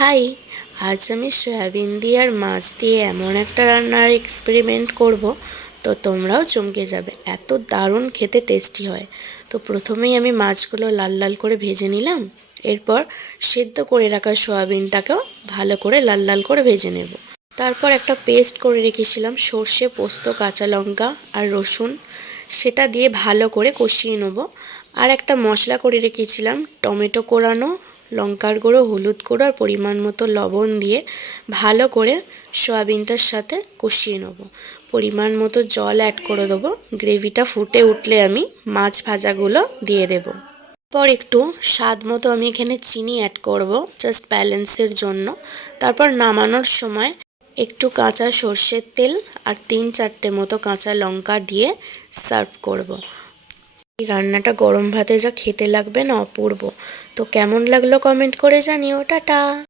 High, আজ আমি soybean দিয়ে আর মাছ দিয়ে এমন একটা রান্নার এক্সপেরিমেন্ট করব, তো তোমরাও চমকে যাবে। এত দারুণ খেতে টেস্টি হয়। তো প্রথমেই আমি মাছগুলো লাল লাল করে ভেজে নিলাম। এরপর সেদ্ধ করে রাখা সয়াবিনটাকেও ভালো করে লাল লাল করে ভেজে নেব। তারপর একটা পেস্ট করে রেখেছিলাম সর্ষে, পোস্ত, কাঁচা লঙ্কা আর রসুন, সেটা দিয়ে ভালো করে কষিয়ে নেব। আর একটা মশলা করে রেখেছিলাম টমেটো কোরানো, লঙ্কার গুঁড়ো, হলুদ গুঁড়ো আর পরিমাণ মতো লবণ দিয়ে ভালো করে সয়াবিনটার সাথে কষিয়ে নেব। পরিমাণ মতো জল অ্যাড করে দেবো। গ্রেভিটা ফুটে উঠলে আমি মাছ ভাজাগুলো দিয়ে দেব। পর একটু স্বাদ মতো আমি এখানে চিনি অ্যাড করব, জাস্ট ব্যালেন্সের জন্য। তারপর নামানোর সময় একটু কাঁচা সর্ষের তেল আর 3-4টে মতো কাঁচা লঙ্কা দিয়ে সার্ভ করব। এই রান্নাটা গরম ভাতে যা খেতে লাগবে না, অপূর্ব। তো কেমন লাগলো কমেন্ট করে জানিও। টাটা।